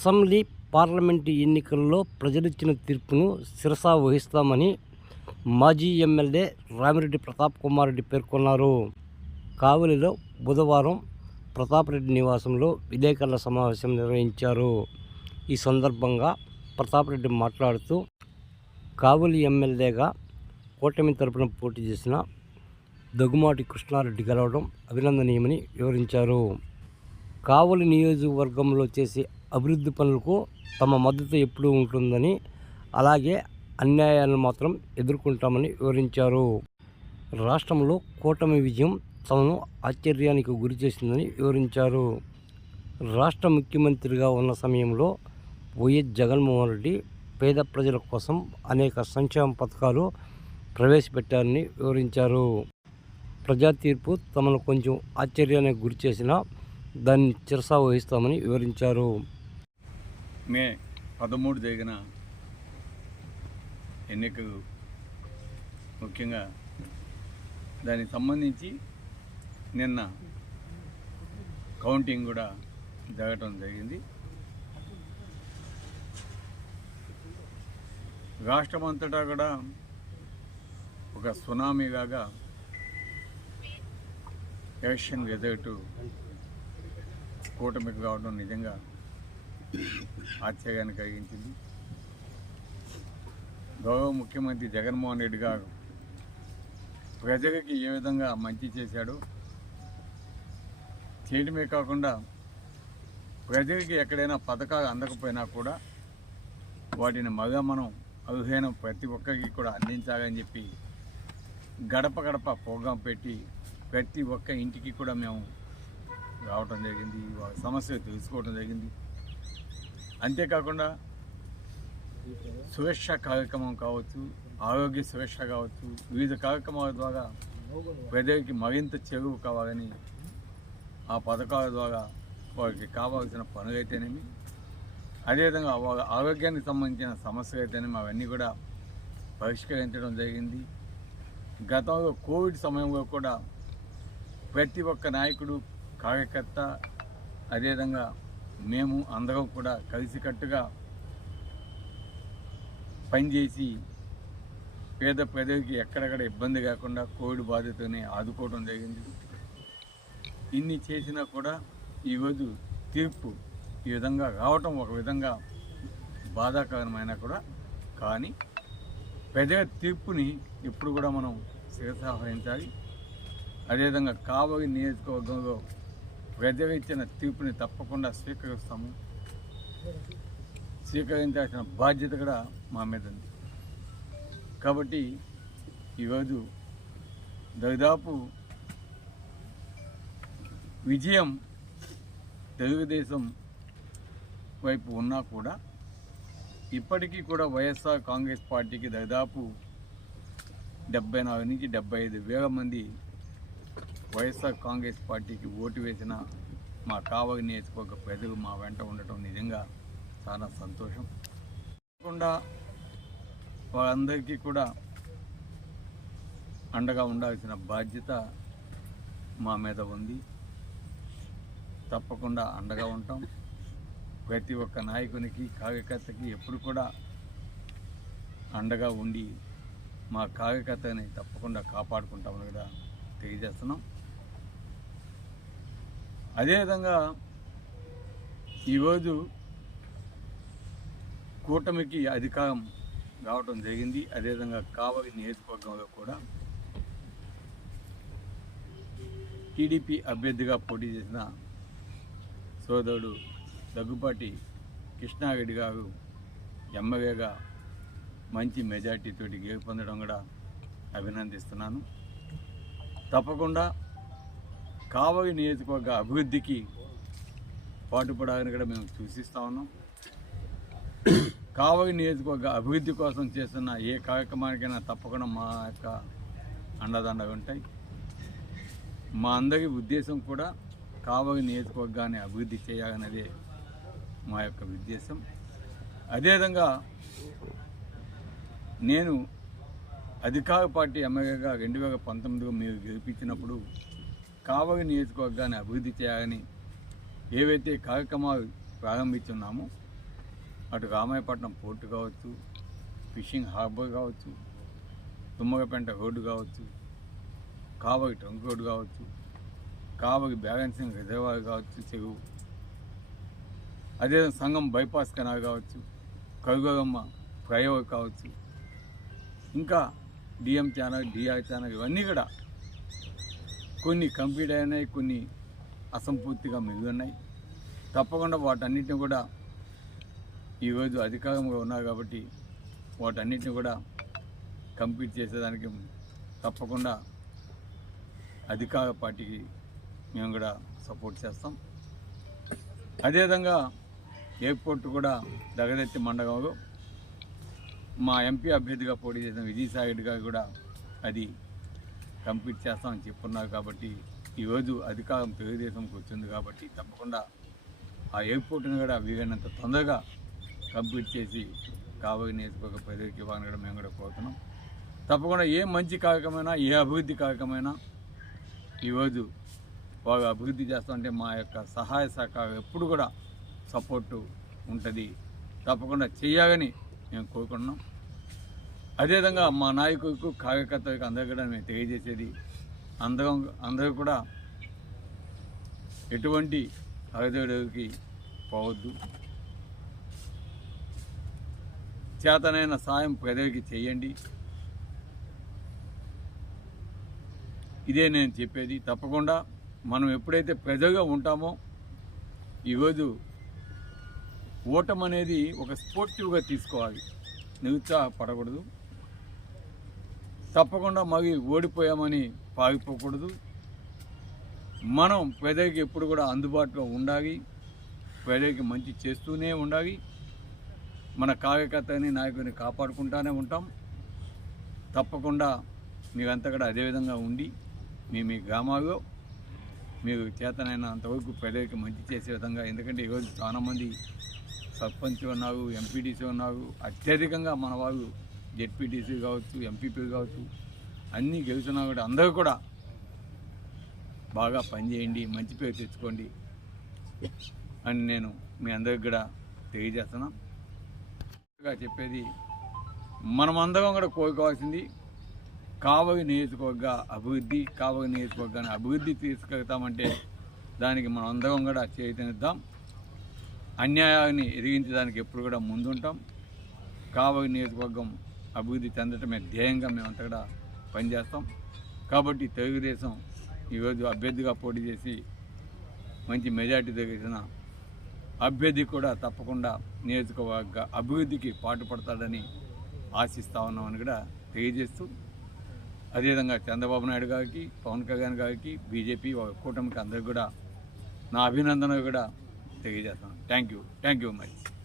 Assembly parliament ఎన్నికల్లో ప్రజలిచ్చిన తీర్పును శిరసా వహిస్తామని మాజీ ఎమ్మెల్యే రామిరెడ్డి ప్రతాప్ కుమార్ రెడ్డి పేర్కొన్నారు. కావలిలో బుధవారం ప్రతాప్ రెడ్డి నివాసంలో విలేకరుల సమావేశం నిర్వహించారు. ఈ సందర్భంగా ప్రతాప్ రెడ్డి మాట్లాడుతూ కావలి ఎమ్మెల్యేగా కూటమి తరపున పోటీ చేసిన దగ్గుమాటి కృష్ణారెడ్డి గెలవడం అభినందనీయమని వివరించారు. కావలి నియోజకవర్గంలో చేసే అభివృద్ధి పనులకు తమ మద్దతు ఎప్పుడూ ఉంటుందని అలాగే అన్యాయాలను మాత్రం ఎదుర్కొంటామని వివరించారు. రాష్ట్రంలో కూటమి విజయం తమను ఆశ్చర్యానికి గురి చేసిందని వివరించారు. రాష్ట్ర ముఖ్యమంత్రిగా ఉన్న సమయంలో వైఎస్ జగన్మోహన్ రెడ్డి పేద ప్రజల కోసం అనేక సంక్షేమ పథకాలు ప్రవేశపెట్టారని వివరించారు. ప్రజా తీర్పు తమను కొంచెం ఆశ్చర్యానికి గురి చేసినా దాన్ని చిరసా వహిస్తామని వివరించారు. మే పదమూడు జరిగిన ఎన్నికలు ముఖ్యంగా దానికి సంబంధించి నిన్న కౌంటింగ్ కూడా జరగటం జరిగింది. రాష్ట్రం అంతటా కూడా ఒక సునామీలాగా ఎలక్షన్ రిజల్ట్ కూటమికి రావడం నిజంగా ఆశ్చర్యాన్ని కలిగించింది. గౌరవ ముఖ్యమంత్రి జగన్మోహన్ రెడ్డి గారు ప్రజలకి ఏ విధంగా మంచి చేశాడు చేయడమే కాకుండా ప్రజలకి ఎక్కడైనా పథకాలు అందకపోయినా కూడా వాటిని మగ మనం అర్హులైన ప్రతి ఒక్కరికి కూడా అందించాలని చెప్పి గడప గడప ప్రోగ్రాం పెట్టి ప్రతి ఒక్క ఇంటికి కూడా మేము రావటం జరిగింది వాళ్ళ సమస్యలు తెలుసుకోవడం జరిగింది. అంతేకాకుండా సురక్ష కార్యక్రమం కావచ్చు ఆరోగ్య సురక్ష కావచ్చు వివిధ కార్యక్రమాల ద్వారా ప్రజలకి మరింత చెరువు కావాలని ఆ పథకాల ద్వారా వారికి కావాల్సిన పనులైతేనేమి అదేవిధంగా వాళ్ళ ఆరోగ్యానికి సంబంధించిన సమస్యలు అయితేనేమి అవన్నీ కూడా పరిష్కరించడం జరిగింది. గతంలో కోవిడ్ సమయంలో కూడా ప్రతి ఒక్క నాయకుడు కార్యకర్త అదేవిధంగా మేము అందరం కూడా కలిసికట్టుగా పనిచేసి పేద ప్రజలకి ఎక్కడెక్కడ ఇబ్బంది కాకుండా కోవిడ్ బాధితుని ఆదుకోవడం జరిగింది. ఇన్ని చేసినా కూడా ఈరోజు తీర్పు ఈ విధంగా రావటం ఒక విధంగా బాధాకరమైన కూడా కానీ ప్రజల తీర్పుని ఎప్పుడు కూడా మనం శిరసాహరించాలి అదేవిధంగా కావలి నియోజకవర్గంలో ప్రజలు ఇచ్చిన తీర్పుని తప్పకుండా స్వీకరిస్తాము. స్వీకరించాల్సిన బాధ్యత కూడా మా మీద ఉంది. కాబట్టి ఈరోజు దాదాపు విజయం తెలుగుదేశం వైపు ఉన్నా కూడా ఇప్పటికీ కూడా వైఎస్ఆర్ కాంగ్రెస్ పార్టీకి దాదాపు డెబ్బై నాలుగు నుంచి డెబ్బై ఐదు వేల మంది వైఎస్ఆర్ కాంగ్రెస్ పార్టీకి ఓటు వేసిన మా కావలి నియోజకవర్గ ప్రజలు మా వెంట ఉండటం నిజంగా చాలా సంతోషం. కాకుండా వాళ్ళందరికీ కూడా అండగా ఉండాల్సిన బాధ్యత మా మీద ఉంది. తప్పకుండా అండగా ఉంటాం. ప్రతి ఒక్క నాయకునికి కార్యకర్తకి ఎప్పుడు కూడా అండగా ఉండి మా కార్యకర్తని తప్పకుండా కాపాడుకుంటామని కూడా తెలియజేస్తున్నాం. అదేవిధంగా ఈరోజు కూటమికి అధికారం రావడం జరిగింది. అదేవిధంగా కావలి నియోజకవర్గంలో కూడా టీడీపీ అభ్యర్థిగా పోటీ చేసిన సోదరుడు దగ్గుపాటి కృష్ణారెడ్డి గారు ఎమ్మెల్యేగా మంచి మెజార్టీతోటి గెలుపొందడం కూడా అభినందిస్తున్నాను. తప్పకుండా కావలి నియోజకవర్గ అభివృద్ధికి పాటుపడాలని కూడా మేము సూచిస్తూ ఉన్నాం. కావలి నియోజకవర్గ అభివృద్ధి కోసం చేస్తున్న ఏ కార్యక్రమానికైనా తప్పకుండా మా యొక్క అండదండగా ఉంటాయి. మా అందరి ఉద్దేశం కూడా కావలి నియోజకవర్గాన్ని అభివృద్ధి చేయాలన్నదే మా యొక్క ఉద్దేశం. అదేవిధంగా నేను అధికార పార్టీ ఎమ్మెల్యేగా రెండు వేల పంతొమ్మిదిలో మీరు గెలిపించినప్పుడు కావలి నియోజకవర్గాన్ని అభివృద్ధి చేయాలని ఏవైతే కార్యక్రమాలు ప్రారంభించున్నామో అటు రామాయపట్నం పోర్టు కావచ్చు ఫిషింగ్ హార్బర్ కావచ్చు తుమ్మగపెంట రోడ్డు కావచ్చు కావగి ట్రంక్ రోడ్డు కావచ్చు కావగి బ్యాలెన్సింగ్ రిజర్వాయర్ కావచ్చు చెరువు. అదే సంఘం బైపాస్ కెనాల్ కావచ్చు కరుగమ్మ ఫ్లైఓవర్ కావచ్చు ఇంకా డిఎం ఛానల్ డిఆర్ ఛానల్ ఇవన్నీ కూడా కొన్ని కంప్లీట్ అయినాయి కొన్ని అసంపూర్తిగా మిగిలి ఉన్నాయి తప్పకుండా వాటన్నిటిని కూడా ఈరోజు అధికారంలో ఉన్నారు కాబట్టి వాటన్నిటిని కూడా కంప్లీట్ చేసేదానికి తప్పకుండా అధికార పార్టీకి మేము కూడా సపోర్ట్ చేస్తాం. అదేవిధంగా ఎయిర్పోర్ట్ కూడా దగదెత్తి మండలంలో మా ఎంపీ అభ్యర్థిగా పోటీ చేసిన విజయసాయి రెడ్డి గారు కూడా అది కంప్లీట్ చేస్తామని చెప్పున్నారు కాబట్టి ఈరోజు అధికారం తెలుగుదేశంకి వచ్చింది కాబట్టి తప్పకుండా ఆ ఎయిర్పోర్ట్ని కూడా వీలైనంత తొందరగా కంప్లీట్ చేసి కాబోయే నియోజకవర్గ ప్రజలకు ఇవ్వాలని కూడా మేము కూడా కోరుతున్నాం. తప్పకుండా ఏ మంచి కార్యక్రమైనా ఏ అభివృద్ధి కార్యక్రమైనా ఈరోజు బాగా అభివృద్ధి చేస్తామంటే మా యొక్క సహాయ సహకారం ఎప్పుడు కూడా సపోర్టు ఉంటుంది. తప్పకుండా చేయాలని మేము కోరుకుంటున్నాం. అదేవిధంగా మా నాయకులకు కార్యకర్తలకు అందరికీ కూడా మేము తెలియజేసేది అందరం అందరూ కూడా ఎటువంటి అగదోడికి పోవద్దు. చేతనైన సాయం ప్రజలకి చేయండి. ఇదే నేను చెప్పేది. తప్పకుండా మనం ఎప్పుడైతే ప్రజగా ఉంటామో ఈరోజు ఓటం అనేది ఒక స్పోర్టివ్గా తీసుకోవాలి. నిరుత్సాహపడకూడదు. తప్పకుండా మరి ఓడిపోయామని పాగిపోకూడదు. మనం పెదవికి ఎప్పుడు కూడా అందుబాటులో ఉండాలి. పెదవికి మంచి చేస్తూనే ఉండాలి. మన కార్యకర్తని నాయకుని కాపాడుకుంటూనే ఉంటాం. తప్పకుండా మీరంతా కూడా అదేవిధంగా ఉండి మీ మీ గ్రామాల్లో మీరు చేతనైన అంతవరకు పెదవికి మంచి చేసే విధంగా ఎందుకంటే ఈరోజు చాలామంది సర్పంచ్ ఉన్నారు ఎంపీడీసీ ఉన్నారు. అత్యధికంగా మన వాళ్ళు జెడ్పీటీసీ కావచ్చు ఎంపీపీ కావచ్చు అన్నీ గెలుచున్నా కూడా అందరూ కూడా బాగా పనిచేయండి మంచి పేరు తెచ్చుకోండి అని నేను మీ అందరికి కూడా తెలియజేస్తున్నా. చెప్పేది చెప్పేది మనమందరం కూడా కోరుకోవాల్సింది కావలి నియోజకవర్గ అభివృద్ధి కావలి నియోజకవర్గాన్ని అభివృద్ధి తీసుకెళ్తామంటే దానికి మనం అందరం కూడా చేతనిద్దాం. అన్యాయాన్ని ఎదిగించడానికి ఎప్పుడు కూడా ముందుంటాం. కావలి నియోజకవర్గం అభివృద్ధి చెందటమే ధ్యేయంగా మేమంతా కూడా పనిచేస్తాం. కాబట్టి తెలుగుదేశం ఈరోజు అభ్యర్థిగా పోటీ చేసి మంచి మెజార్టీ దగ్గర అభ్యర్థి కూడా తప్పకుండా నియోజకవర్గ అభివృద్ధికి పాటుపడతాడని ఆశిస్తా ఉన్నామని కూడా తెలియజేస్తూ అదేవిధంగా చంద్రబాబు నాయుడు గారికి పవన్ కళ్యాణ్ గారికి బీజేపీ కూటమికి అందరికీ కూడా నా అభినందన కూడా తెలియజేస్తాను thank you thank you much